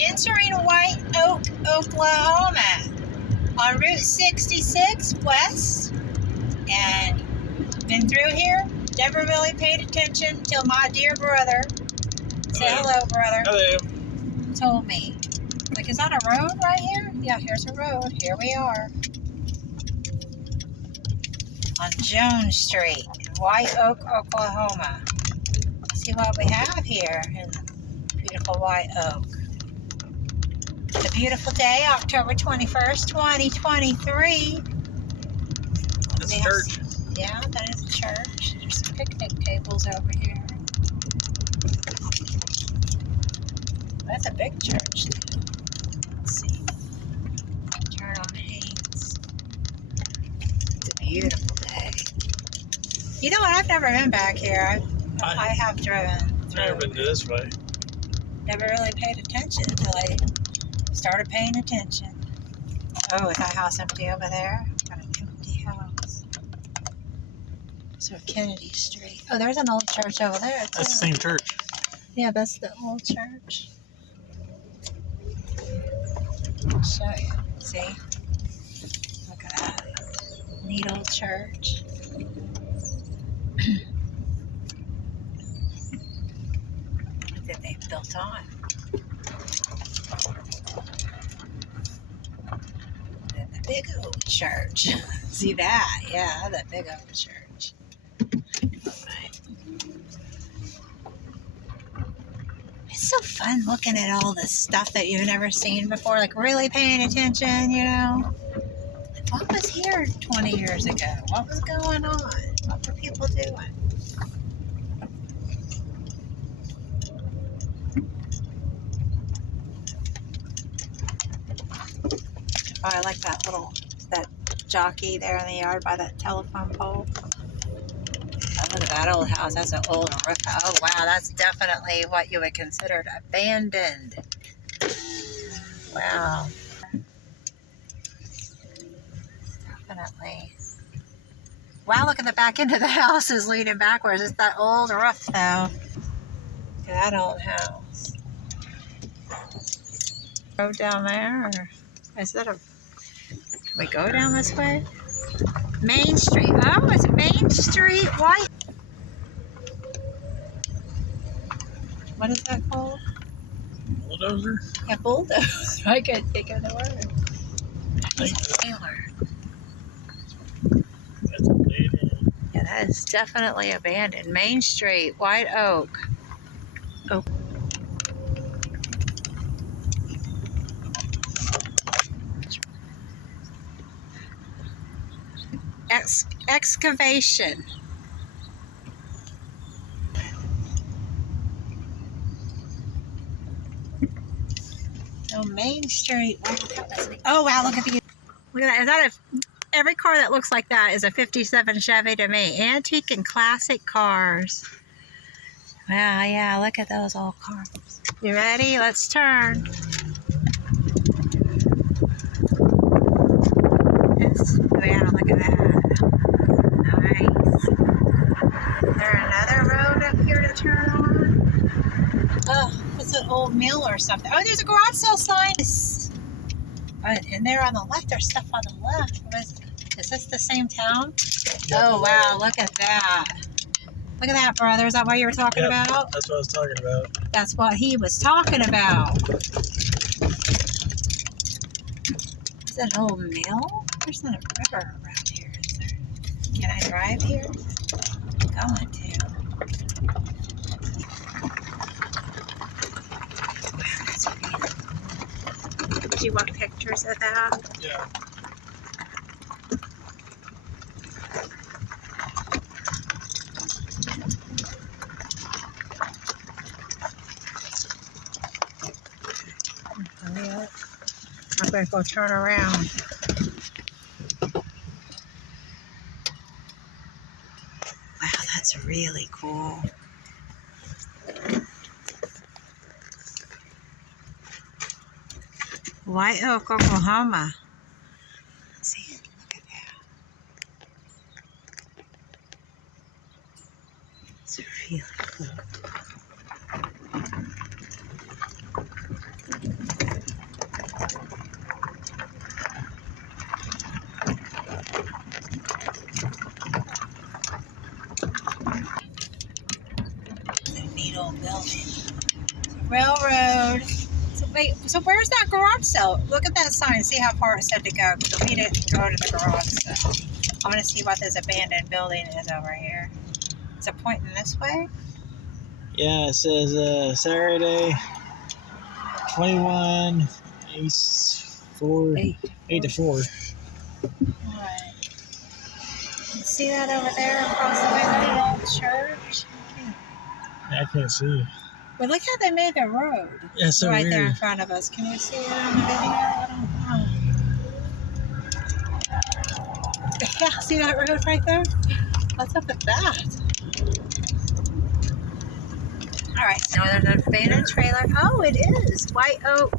Entering White Oak, Oklahoma on Route 66 West, and been through here. Never really paid attention till my dear brother, say hello, brother, hello, told me. Like, is that a road right here? Yeah, here's a road. Here we are. On Jones Street, White Oak, Oklahoma. Let's see what we have here in beautiful White Oak. It's a beautiful day, October 21st, 2023. it's a church. Yeah, that is a church. There's some picnic tables over here. That's a big church. Let's see. Turn on Haynes. It's a beautiful day. You know what? I've never been back here. I have driven through. Never been to this way. Never really paid attention until I started paying attention. Oh, is that house empty over there? Got an empty house. So Kennedy Street. Oh, there's an old church over there too. That's the same church. Yeah, that's the old church. I'll show you. See? Look at that. Neat old church. That they built on. And the big old church. See that? Yeah, that big old church. Right. It's so fun looking at all this stuff that you've never seen before, like really paying attention, you know? What was here 20 years ago? What was going on? What were people doing? Oh, I like that jockey there in the yard by that telephone pole. Oh, look at that old house. That's an old roof. Oh, wow. That's definitely what you would consider abandoned. Wow. Definitely. Wow, look at the back end of the house is leaning backwards. It's that old roof, though. Look at that old house. Road down there, or is that a... Can we go down this way? Main Street. Oh, it's Main Street White. What is that called? Bulldozer? Yeah, bulldozer. I couldn't think of the word. It's a trailer. That's abandoned. Yeah, that is definitely abandoned. Main Street, White Oak. Oh. Excavation. Oh, Main Street. Oh, wow, look at the... Look at that. Is that every car that looks like that is a 57 Chevy to me. Antique and classic cars. Wow, yeah, look at those old cars. You ready? Let's turn. Wow, look at that. Nice. Is there another road up here to turn on? Oh, it's an old mill or something. Oh, there's a garage sale sign. And there on the left, there's stuff on the left. Is this the same town? Yep. Oh, wow, look at that. Look at that, brother. Is that what you were talking about? That's what I was talking about. That's what he was talking about. Is that an old mill? There's not a river around here, is there? Can I drive here? I'm going to. Wow, that's beautiful. Do you want pictures of that? Yeah. I'm going to go turn around. Wow, that's really cool. White Oak, Oklahoma. See, look at that. It's really cool. Railroad. So wait, so where's that garage sale? Look at that sign. See how far it said to go. Because we didn't go to the garage sale. I want to see what this abandoned building is over here. Is it pointing this way? Yeah, it says Saturday, 21, 8 to 4. Right. See that over there across the way by the old church? I can't see. But look how they made the road. Yeah, it's so right weird. there in front of us. Can you see it on the video? I don't know. Yeah, see that road right there? What's up with that? All right, so there's an abandoned trailer. Oh, it is. White Oak.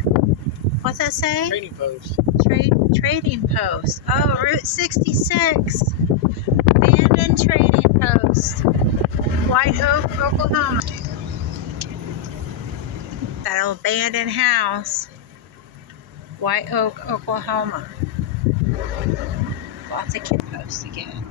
What's that say? Trading post. Trading post. Oh, Route 66. Abandoned trading post. White Oak, Oklahoma. That old abandoned house. White Oak, Oklahoma. Lots of kid posts again.